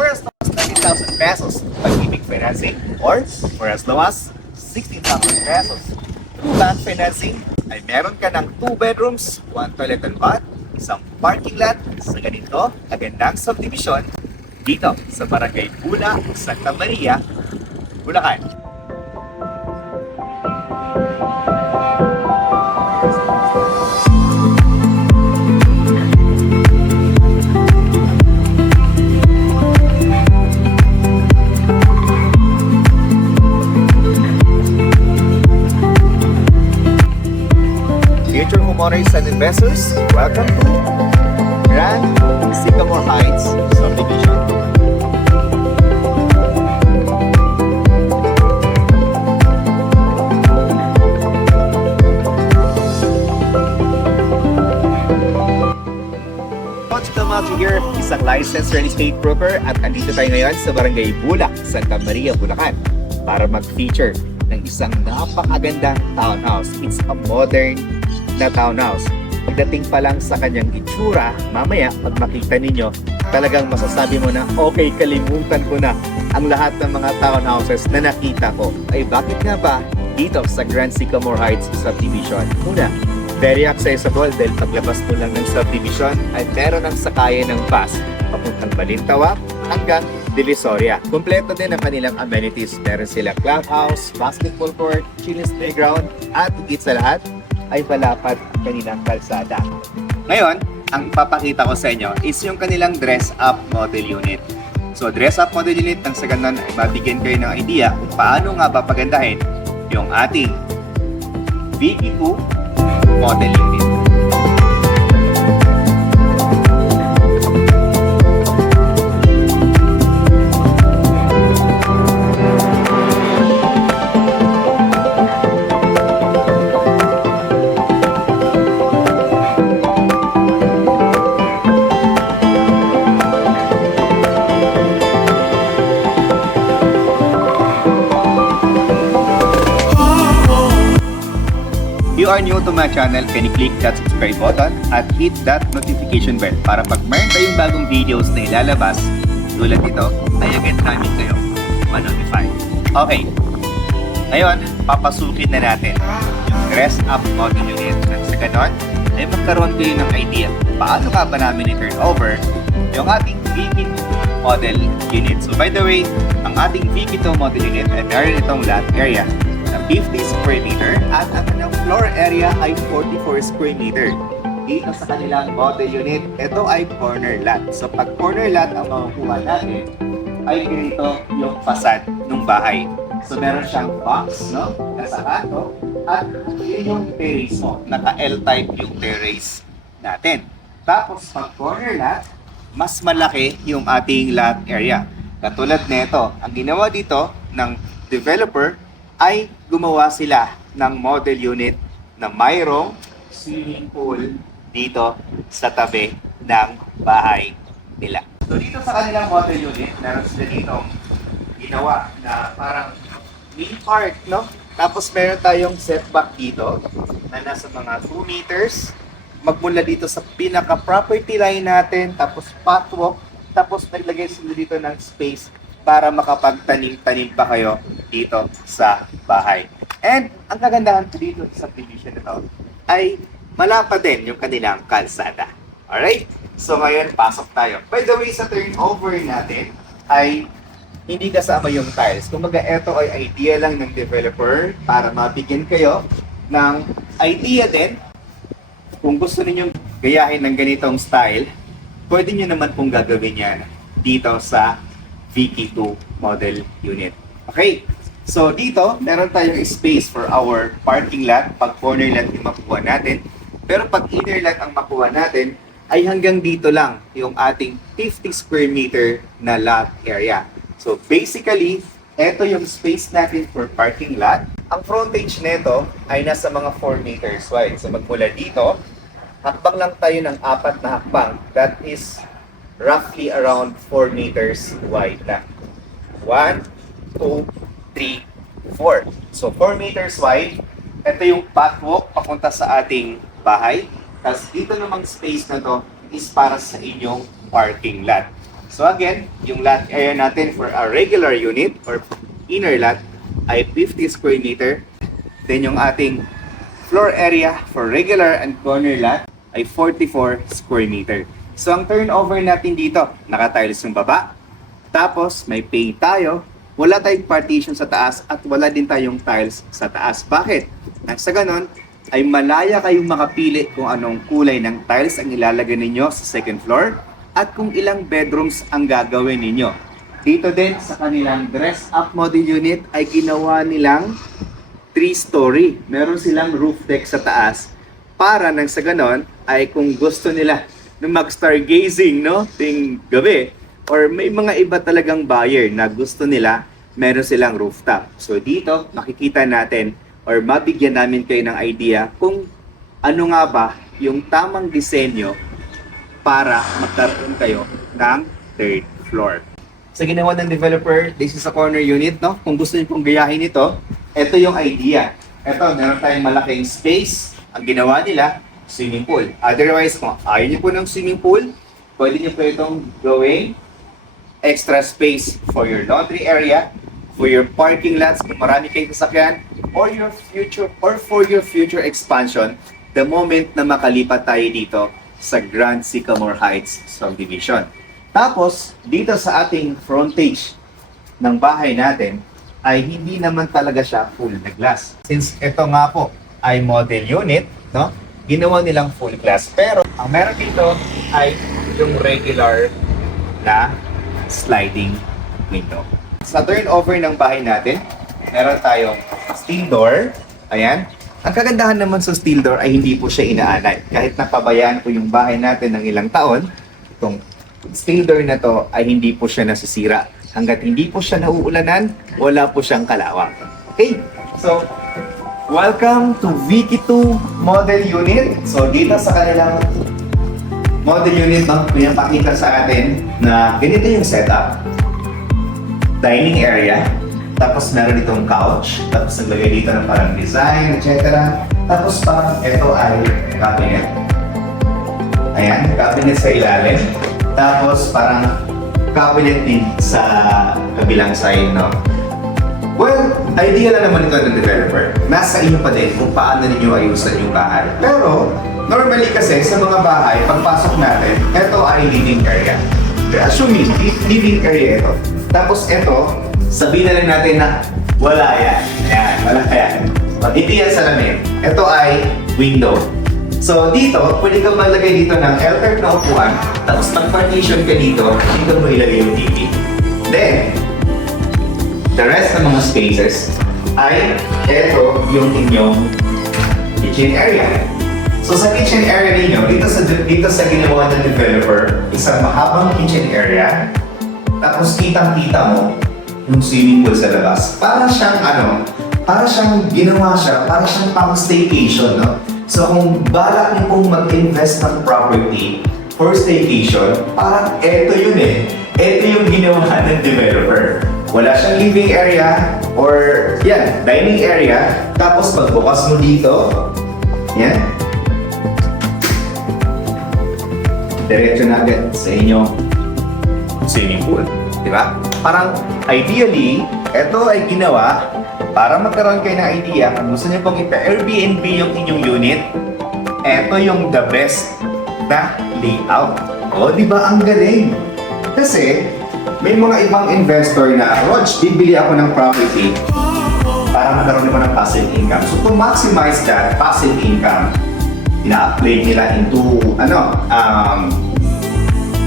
for as low as 30,000 pesos pag-ibig financing or for as low as 16,000 pesos. Through bank financing ay meron ka ng 2 bedrooms, 1 toilet and bath, isang parking lot sa ganito kagandang subdivision dito sa Barangay Bula, Santa Maria, Bulacan. Future homeowners and investors, welcome to Grand Sycamore Heights Subdivision. Coach Camacho here, isang licensed real estate broker at andito tayo ngayon sa Barangay Bula, Santa Maria, Bulacan para mag-feature ng isang napakagandang townhouse. It's a modern na townhouse. Pagdating pa lang sa kanyang itsura, mamaya pag makita ninyo, talagang masasabi mo na okay, kalimutan ko na ang lahat ng mga townhouses na nakita ko. Ay bakit nga ba dito sa Grand Sycamore Heights Subdivision? Una, very accessible dahil paglabas mo lang ng subdivision ay meron ang sakayan ng bus papuntang Balintawak hanggang Divisoria. Kompleto din ang kanilang amenities. Meron sila clubhouse, basketball court, children's playground at higit sa lahat ay malapad ang kanilang kalsada. Ngayon, ang ipapakita ko sa inyo is yung kanilang dress-up model unit. So, dress-up model unit, nang sa ganun ay mabigyan kayo ng idea kung paano nga ba pagandahin yung ating VP2 model unit. If you are new to my channel, can you click that subscribe button at hit that notification bell para pag mayroon tayong bagong videos na ilalabas tulad nito, ay agad namin kayo ma-notify. Okay, ngayon, papasukin na natin yung dress-up model unit. At sa ganon, ay magkaroon kayo ng idea paano ka ba namin i-turn over yung ating VP2 model unit. So by the way, ang ating VP2 model unit ay meron itong lot area na 50 square meter at ang kanilang floor area ay 44 square meter. Dito sa kanilang model unit, ito ay corner lot. So pag corner lot ang makukuha natin, ay ganito yung facade ng bahay. So meron siyang box, no? Kasakato. At yun yung terrace mo. Naka-L-type yung terrace natin. Tapos pag corner lot, mas malaki yung ating lot area. Katulad nito, ang ginawa dito ng developer ay gumawa sila ng model unit na mayroong swimming pool dito sa tabi ng bahay nila. So dito sa kanilang model unit, meron sila dito ginawa na parang mini park, no? Tapos meron tayong setback dito na nasa mga 2 meters. Magmula dito sa pinaka-property line natin, tapos pathwalk, tapos naglagay sila dito ng space para makapagtanim-tanim pa kayo dito sa bahay. And ang kagandahan dito sa subdivision nito ay malapad din yung kanilang kalsada. Alright? So ngayon, pasok tayo. By the way, sa turnover natin ay hindi kasama yung tiles. Kumbaga, ito ay idea lang ng developer para mabigyan kayo ng idea din. Kung gusto ninyong gayahin ng ganitong style, pwede nyo naman pong gagawin yan dito sa VP2 model unit. Okay, so dito, meron tayong space for our parking lot. Pag corner lot yung makuha natin. Pero pag inner lot ang makuha natin, ay hanggang dito lang yung ating 50 square meter na lot area. So basically, ito yung space natin for parking lot. Ang frontage nito ay nasa mga 4 meters wide. So magmula dito, hakbang lang tayo ng 4 na hakbang. That is roughly around 4 meters wide na. 1, 2, 3, 4. So 4 meters wide. Ito yung pathwalk papunta sa ating bahay. Tapos dito namang space na to is para sa inyong parking lot. So again, yung lot area natin for a regular unit or inner lot ay 50 square meter. Then yung ating floor area for regular and corner lot ay 44 square meter. So ang turnover natin dito, naka-tiles yung baba. Tapos may paint tayo. Wala tayong partition sa taas at wala din tayong tiles sa taas. Bakit? Nang sa ganon, ay malaya kayong makapili kung anong kulay ng tiles ang ilalagay ninyo sa second floor at kung ilang bedrooms ang gagawin ninyo. Dito din sa kanilang dress-up model unit ay ginawa nilang 3-story. Meron silang roof deck sa taas para nang sa ganon ay kung gusto nila na mag-stargazing, no, ting gabi, or may mga iba talagang buyer na gusto nila, meron silang rooftop. So dito, makikita natin or mabigyan namin kayo ng idea kung ano nga ba yung tamang disenyo para magkaroon kayo ng third floor. Sa ginawa ng developer, this is a corner unit, no? Kung gusto niyo pong gayahin ito, ito yung idea. Ito, meron tayong malaking space. Ang ginawa nila, swimming pool. Otherwise, kung ayaw niyo po ng swimming pool, pwede niyo po itong gawing extra space for your laundry area, for your parking lots kung marami kayong sasakyan, or your future or for your future expansion the moment na makalipat tayo dito sa Grand Sycamore Heights subdivision. Tapos, dito sa ating frontage ng bahay natin ay hindi naman talaga siya full na glass. Since ito nga po ay model unit, no? Ginawa nilang full glass. Pero ang meron dito ay yung regular na sliding window. Sa turnover ng bahay natin, meron tayong steel door. Ayan. Ang kagandahan naman sa steel door ay hindi po siya inaanay. Kahit napabayaan po yung bahay natin ng ilang taon, itong steel door na to ay hindi po siya nasisira. Hanggat hindi po siya nauulanan, wala po siyang kalawang. Okay? So, welcome to VK2 model unit. So, dito sa kanilang model unit, no, pinapakita sa atin na ganito yung setup. Dining area, tapos meron ditong couch, tapos naglagay dito ng parang design, etc. Tapos parang ito ay cabinet. Ayan, cabinet sa ilalim. Tapos parang cabinet din sa kabilang side, no? Well, idea lang naman ito ng developer. Nasa inyo pa din kung paano ninyo ayusan yung bahay. Pero, normally kasi sa mga bahay, pagpasok natin, ito ay living area. Assuming, living area ito. Tapos ito, sabihin na lang natin na wala yan. Ayan, wala yan. Hindi yan salamin. Ito ay window. So dito, pwede kang maglagay dito ng L-curve na upuan, tapos mag-partition ka dito, dito mo ilagay yung TV. Then, the rest ng mga spaces ay ito yung inyong kitchen area. So sa kitchen area ninyo, dito sa ginawa ng developer, isang mahabang kitchen area, tapos kitang-kita mo yung swimming pool sa labas. Para siyang para siyang ginawa siya, para siyang pang staycation, no? So kung balak niyo pong mag-invest ng property for staycation, parang eto yun eh. Eto yung ginawa ng developer. Wala siyang living area or yan, dining area. Tapos pagbukas mo dito, yan. Diretso na agad sa inyong swimming pool. Di ba? Parang ideally, ito ay ginawa para magkaroon kayo ng idea kung gusto niyo pong ipa-Airbnb yung inyong unit, ito yung the best na layout. O, di ba? Ang galing! Kasi, may mga ibang investor na, Rog, bibili ako ng property para magkaroon naman ng passive income. So, to maximize that passive income, ina-upgrade nila into,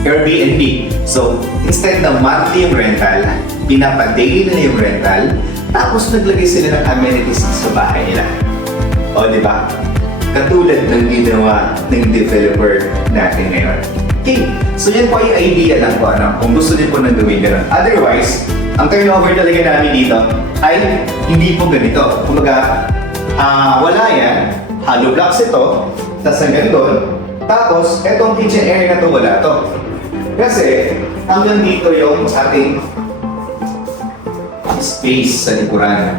Airbnb. So, instead na monthly yung rental, pinapa-daily na yung rental, tapos naglagay sila ng amenities sa bahay nila. O, di ba? Katulad ng ginawa ng developer natin ngayon. Okay, so yan po yung idea lang po, kung gusto niyo po nang gawin gano'n. Otherwise, ang turnover talaga namin dito ay hindi po ganito. Kumbaga, wala yan, hollow blocks ito, tas hanggang doon, tapos etong kitchen area na to, wala to. Kasi, hanggang dito yung ating space sa likuran.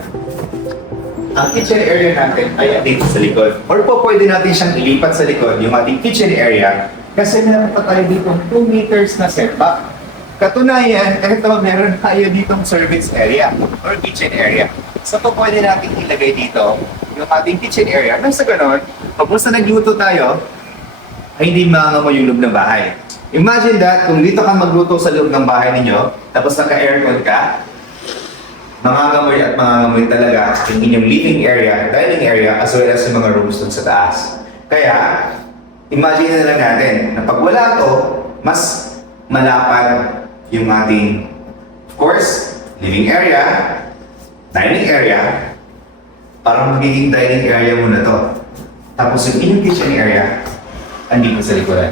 Ang kitchen area natin ay dito sa likod. Or po pwede natin siyang ilipat sa likod, yung ating kitchen area, kasi meron pa tayo dito 2 meters na setback. Katunayan, ito meron tayo ditong service area or kitchen area. So kung pwede natin ilagay dito yung ating kitchen area, nang sa ganon, pag basta nagluto tayo, ay hindi mangangamoy yung loob ng bahay. Imagine that, kung dito ka magluto sa loob ng bahay ninyo, tapos naka-aircon ka, mangangamoy at mangangamoy talaga yung inyong living area, dining area, as well as yung mga rooms dun sa taas. Kaya, imagine na lang natin na pag wala to, mas malapad yung ating, of course, living area, dining area, parang magiging dining area muna to. Tapos yung inyong kitchen area, andito sa likuran.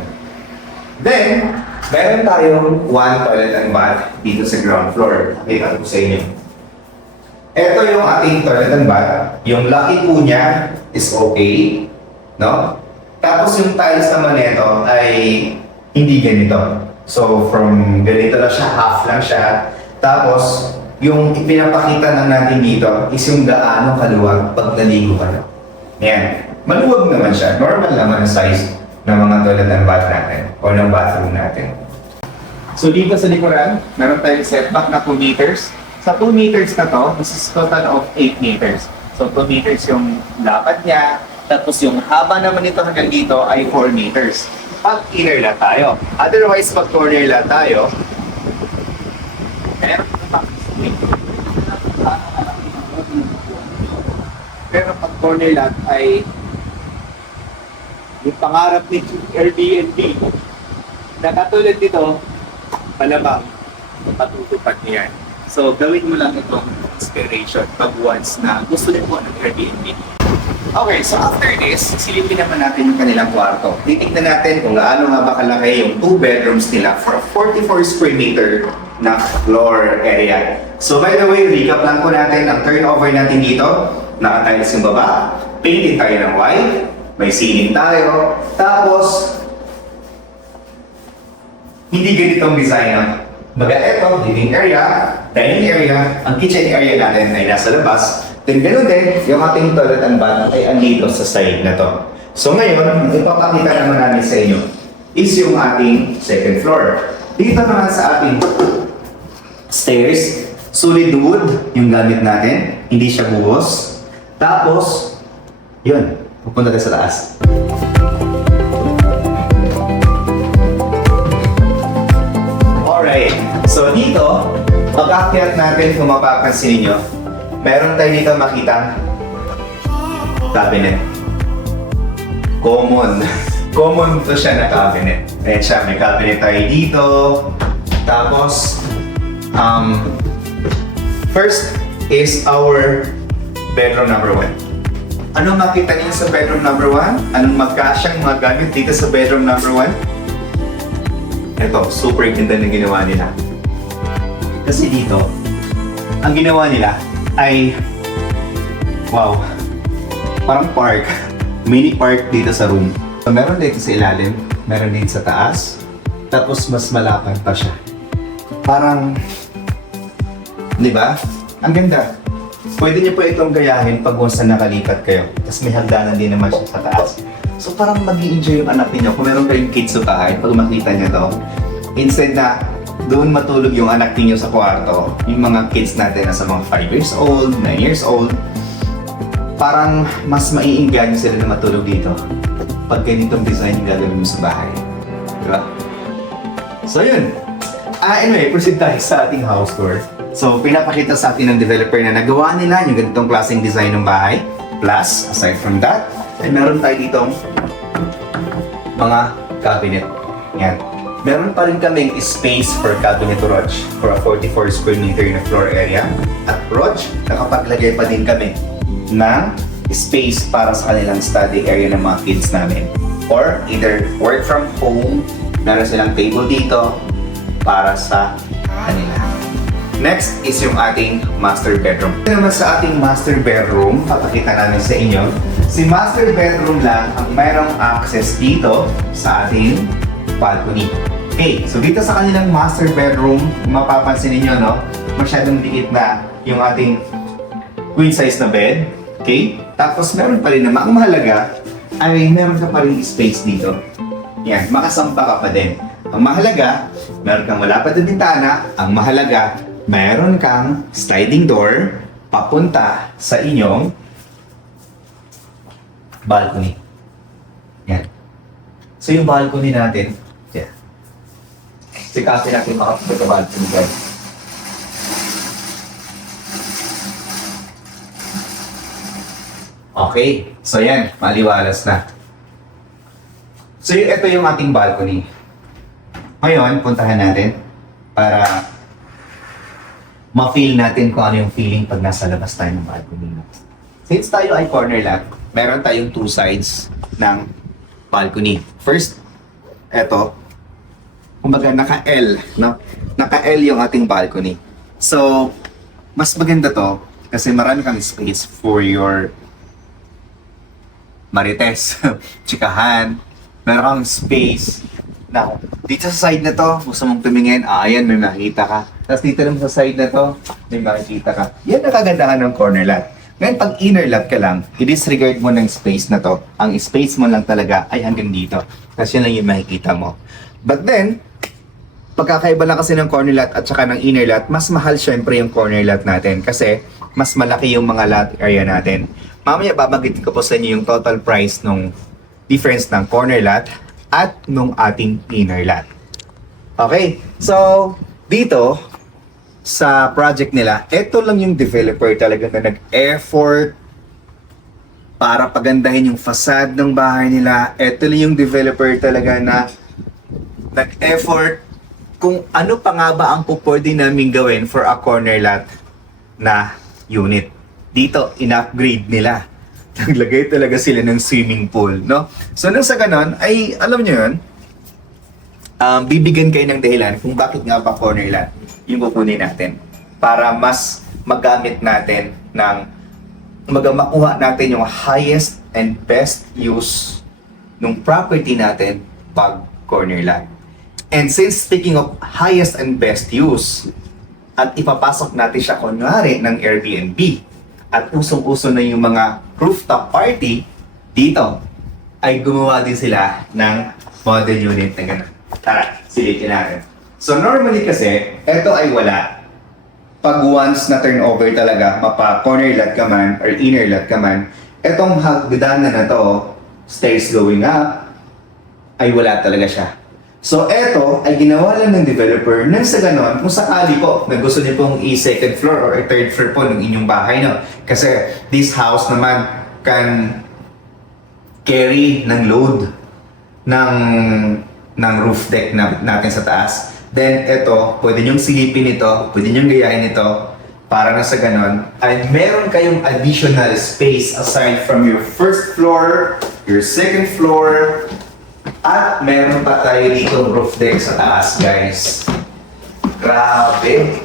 Then, meron tayong one toilet and bath dito sa ground floor. Pakita ko sa inyo. Ito yung ating toilet and bath. Yung laki po niya is okay, no? Tapos yung tiles naman nito ay hindi ganito. So, from ganito lang siya, half lang siya. Tapos, yung ipinapakita lang natin dito is yung gaano kaluwag pag naligo ka na. Yan. Maluwag naman siya. Normal naman ang size ng mga toilet and bath natin o ng bathroom natin. So, dito sa likuran, meron tayong setback na 2 meters. Sa 2 meters na to, this is total of 8 meters. So, 2 meters yung lapad niya. Tapos yung haba naman nito hanggang dito ay 4 meters. Pag inner lang tayo. Otherwise, pag corner lang tayo, pero pag corner lot ay yung pangarap ni Airbnb na katulad dito, palabang patutupad niyan. So, gawin mo lang itong inspiration pag once na gusto din po ng Airbnb. Okay, so after this, silipin naman natin yung kanilang kwarto. Titignan natin kung gaano nga ba kalaki yung 2 bedrooms nila for 44 square meter na floor area. So by the way, recap lang po natin ang turnover natin dito. Naka-tiles yung baba, painted tayo ng white, may ceiling tayo, tapos hindi ganitong design. Baga eto, living area, dining area, ang kitchen area natin ay nasa labas. Then ganoon din, yung ating toilet and bath ay andito sa side na to. So ngayon, ipapakita naman namin sa inyo is yung ating second floor. Dito naman sa ating stairs, solid wood yung gamit natin, hindi siya buhos. Tapos, yun, pupunta tayo sa taas. Alright, so dito, pag-akyat natin kung mapapansin ninyo, meron tayo dito makita cabinet. Common to siya na cabinet. Ayan siya, may cabinet tayo dito. Tapos, first is our bedroom number 1. Anong makita niyo sa bedroom number 1? Anong magkasyang mga gamit dito sa bedroom number 1? Ito, super ganda na ginawa nila. Kasi dito, ang ginawa nila ay, wow, parang park. Mini park dito sa room. So, meron dito sa ilalim, meron din sa taas, tapos mas malapad pa siya. Parang, di ba? Ang ganda. Pwede niyo po itong gayahin pag once na nakalipat kayo. Tapos may hagdanan din naman siya sa taas. So parang mag-i-enjoy yung anak niyo. Kung meron kayong kids sa bahay, pag makita niyo to, instead na doon matulog yung anak niyo sa kwarto, yung mga kids natin na sa mga 5 years old, 9 years old, parang mas maiinganyo sila na matulog dito pag ganitong design yung gagawin mo sa bahay. Diba? So yun. Anyway, proceed tayo sa ating house tour. So, pinapakita sa atin ng developer na nagawa nila yung ganitong klaseng design ng bahay. Plus, aside from that, ay meron tayo ditong mga cabinet. Yan. Meron pa rin kaming space for cabinet Rog for a 44 square meter na floor area. At Rog, nakapaglagay pa din kami ng space para sa kanilang study area ng mga kids namin. Or either work from home, meron silang table dito para sa kanila. Next is yung ating master bedroom. Ito naman sa ating master bedroom, papakita namin sa inyo. Si master bedroom lang ang mayroong access dito sa ating balcony. Okay, so dito sa kanilang master bedroom, mapapansin niyo no, masyadong liit na yung ating queen size na bed. Okay? Tapos meron pa rin naman, ang mahalaga ay meron ka pa rin space dito. Yan, makasampa ka pa din. Ang mahalaga, meron kang malapad na bintana. Ang mahalaga, meron kang sliding door papunta sa inyong balcony. Yan. So yung balcony natin, yan. Sikapin natin makapunta sa balcony, guys. Okay, so yan, maliwalas na. So ito yung ating balcony. Ngayon, puntahan natin para ma-feel natin kung ano yung feeling pag nasa labas tayo ng balcony. Since tayo ay corner lot, meron tayong two sides ng balcony. First, eto, kumbaga naka-L, no? Naka-L yung ating balcony. So, mas maganda to kasi marami kang space for your marites, chikahan, meron kang space na dito sa side na to, gusto mong tumingin, ayan, may makikita ka. Tapos dito naman sa side na to, may makikita ka. Yan ang kagandahan ng corner lot. Ngayon, pag inner lot ka lang, i-disregard mo ng space na to. Ang space mo lang talaga ay hanggang dito. Kasi yan lang yung makikita mo. But then, pagkakaiba lang kasi ng corner lot at saka ng inner lot, mas mahal syempre yung corner lot natin kasi mas malaki yung mga lot area natin. Mamaya babagitin ko po sa inyo yung total price nung difference ng corner lot at nung ating inner lot. Okay, so dito sa project nila, ito lang yung developer talaga na nag-effort para pagandahin yung facade ng bahay nila. Ito lang yung developer talaga na nag-effort kung ano pa nga ba ang pwede namin gawin for a corner lot na unit. Dito, in-upgrade nila. Naglagay talaga sila ng swimming pool, no? So, nang sa ganon, ay, alam nyo yun, bibigyan kayo ng dahilan kung bakit nga ba corner lot yung kukunin natin para mas magamit natin ng makuha natin yung highest and best use ng property natin pag corner lot. And since speaking of highest and best use, at ipapasok natin siya kunwari ng Airbnb, at usong-uso na yung mga rooftop party, dito ay gumawa din sila ng model unit na gano'n. Tara, silipin natin. So normally kasi, ito ay wala. Pag once na turnover talaga, mapa-corner lot ka man or inner lot ka man, etong hagdanan na to, stairs going up, ay wala talaga siya. So eto ay ginawa lang ng developer nang sa ganon, kung sakali po na gusto niyo pong i-second floor or third floor po ng inyong bahay, no? Kasi this house naman can carry ng load ng roof deck natin sa taas. Then ito, pwede niyong silipin ito, pwede niyong gayahin ito para na sa ganon ay meron kayong additional space aside from your first floor, your second floor, at meron pa tayo dito roof deck sa taas, guys. Grabe.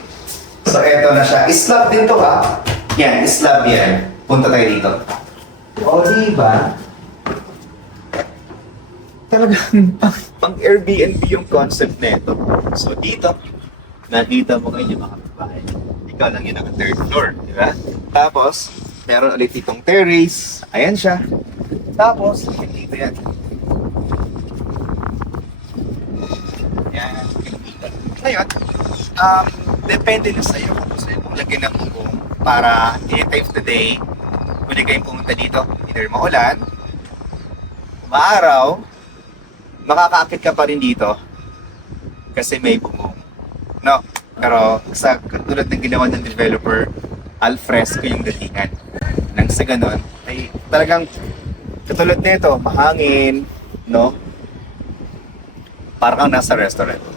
So, eto na siya. Slab din to, ha? Yan, slab yan. Punta tayo dito. O, diba? Talagang pang Airbnb yung concept na ito. So, dito, nakita mo kayo mga babae. Ikaw lang yun ang third floor, di ba? Tapos, meron ulit itong terrace. Ayan siya. Tapos, dito yan. Ngayon, depende na sa'yo kung gusto nyo lagyan ng bubong para any time of the day, pwede kayong pumunta dito, either maulan, maaraw, makakaakit ka pa rin dito kasi may bubong. No? Pero sa katulad ng ginawa ng developer, al fresco yung datingan. Nang sa ganon, ay talagang katulad nito, mahangin, no? Parang nasa restaurant.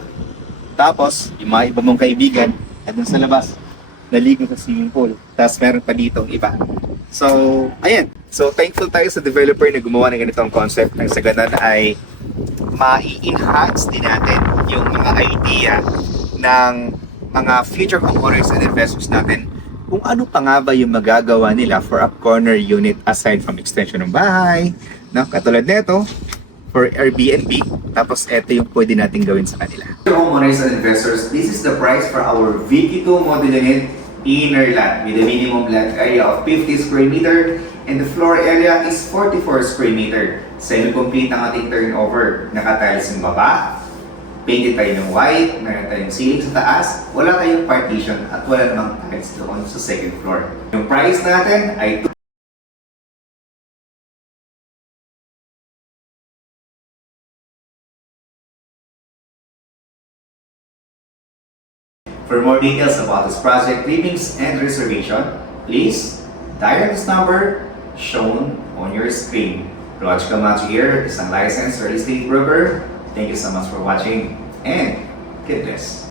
Tapos, yung mga iba mong kaibigan, andun sa labas, naligo sa swimming pool. Tapos meron pa dito iba. So, ayan. So, thankful tayo sa developer na gumawa ng ganitong concept. Nang sa ganun ay ma-enhance din natin yung mga idea ng mga future homeowners and investors natin kung ano pa nga ba yung magagawa nila for a corner unit aside from extension ng bahay. No? Katulad nito, for Airbnb, tapos ito yung pwede natin gawin sa kanila. Homeowners and investors, this is the price for our VP2 model unit inner lot with a minimum lot area of 50 square meter and the floor area is 44 square meter. Semi-complete ang ating turnover. Naka-tiles yung baba, Painted tayo ng white, meron tayong ceiling sa taas, wala tayong partition at wala namang tiles doon sa second floor. Yung price natin ay For more details about this project, briefings, and reservation, please dial this number shown on your screen. Rog Camacho here, isang licensed real estate broker. Thank you so much for watching and God bless.